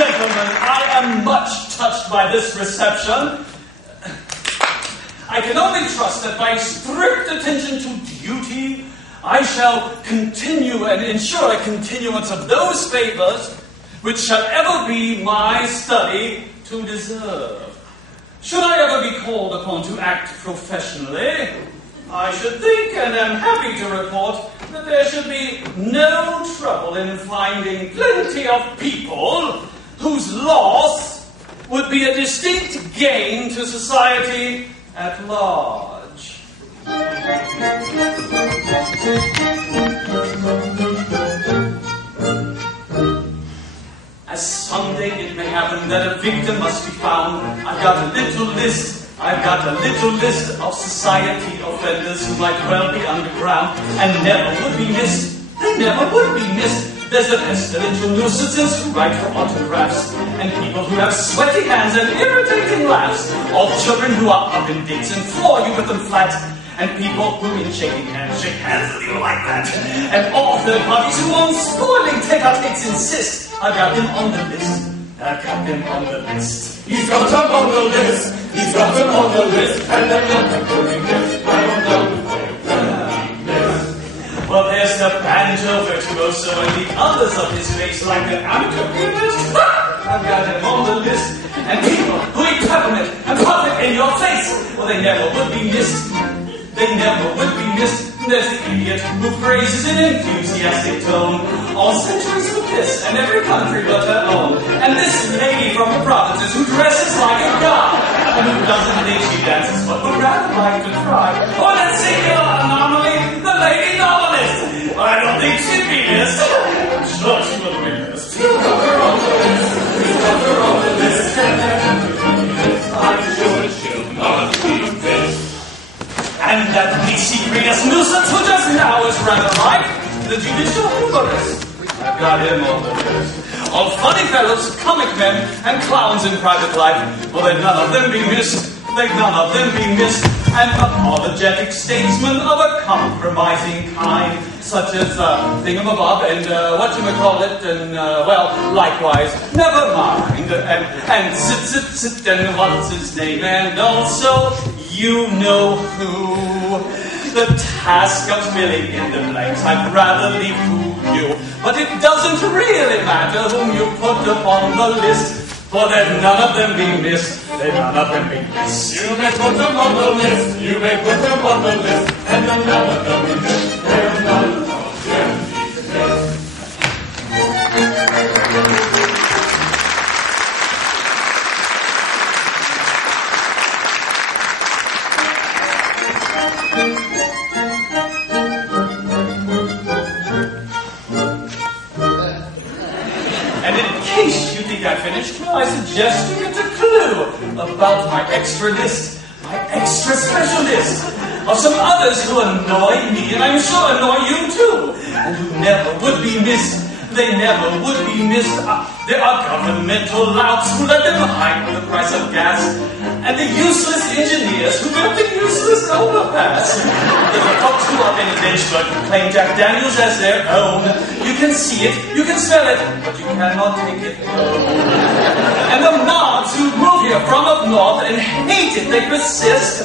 Gentlemen, I am much touched by this reception. I can only trust that by strict attention to duty, I shall continue and ensure a continuance of those favors which shall ever be my study to deserve. Should I ever be called upon to act professionally, I should think and am happy to report that there should be no trouble in finding plenty of people whose loss would be a distinct gain to society at large. As someday it may happen that a victim must be found, I've got a little list of society offenders who might well be underground and never would be missed. They never would be missed. There's the pestilential nuisances who write for autographs, and people who have sweaty hands and irritating laughs, all children who are up in dates and floor you with them flat, and people who in shaking hands shake hands with you like that, and all third parties who on spoiling tete-a-tetes insist. I've got him on the list. I've got him on the list. He's got him on the list. He's got him on the list. And then I'm doing this. I don't know who this. Well, there's the banjo virtuoso and the others of his face like an amateur pianist. I've got him on the list. And people who eat peppermint and puff it in your face. Well, they never would be missed. They never would be missed. There's the idiot who praises in enthusiastic tone all centuries of this and every country but her own. And this lady from the provinces who dresses like a god and who doesn't think she dances but would rather like to try. Or that singular anomaly, the lady novelist. I don't think she'd be missed. I'm sure she will be missed. He's got her on the list. He's got her on the list. I'm sure she'll not be missed. And that PC-Greenest nuisance who just now is rather like the judicial humorist. I've got him on the list. All funny fellows, comic men, and clowns in private life. Will they none of them be missed? They none of them be missed. And apologetic statesmen of a compromising kind, such as Thingamabob and whatchamacallit, and well, likewise, never mind. And sit, and what's his name? And also, you know who. The task of filling in the blanks, I'd rather leave to you. But it doesn't really matter whom you put upon the list, for that none of them be missed. They none of them be missed. You may put them on the list. You may put them on the list. And then none of them be missed. They're none of them be missed. I finished, I suggest you get a clue about my extra list, my extra special list of some others who annoy me, and I'm sure annoy you too, and who never would be missed. They never would be missed. There are governmental louts who let them hide the price of gas, and the useless engineers who built the useless overpass. There's the folks who up in Lynchburg who claim Jack Daniels as their own. You can see it, you can smell it, but you cannot take it home. And the mobs who move here from up north and hate it, they persist.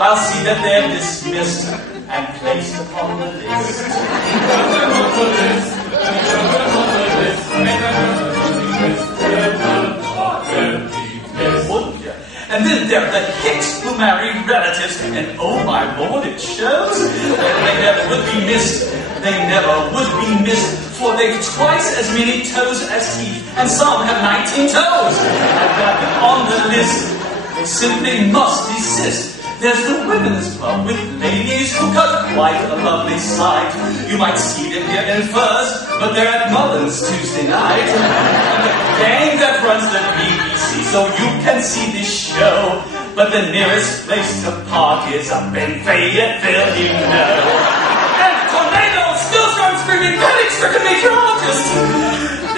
I'll see that they're dismissed and placed upon the list. And then there are the hicks who marry relatives, and oh my lord, it shows. They never would be missed. They never would be missed, for they've twice as many toes as teeth, and some have 19 toes. I've got them on the list. They simply must desist. There's the women's club with ladies who cut quite a lovely sight. You might see them here in furs, but they're at Mullins Tuesday night. And the gang that runs the BBC, so you can see this show. But the nearest place to park is up in Fayetteville, you know. And tornadoes still start screaming, panic-stricken meteorologists.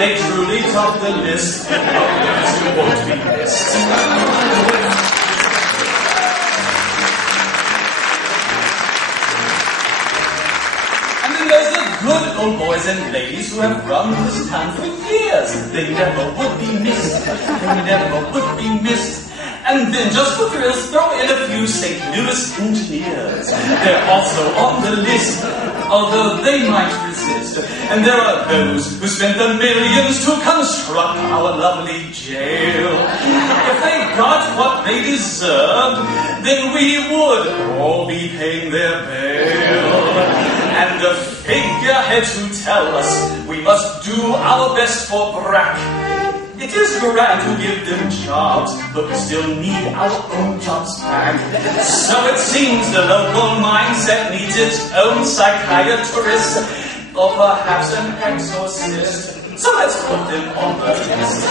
They truly top the list, and others who won't be missed. There's a good old boys and ladies who have run this town for years. They never would be missed. They never would be missed. And then, just for thrills, throw in a few St. Louis engineers. They're also on the list, although they might resist. And there are those who spent the millions to construct our lovely jail. If they got what they deserved, then we would all be paying their bail. And the figureheads who tell us we must do our best for Brack. It is grand to give them jobs, but we still need our own jobs back. So it seems the local mindset needs its own psychiatrist, or perhaps an exorcist. So let's put them on the list.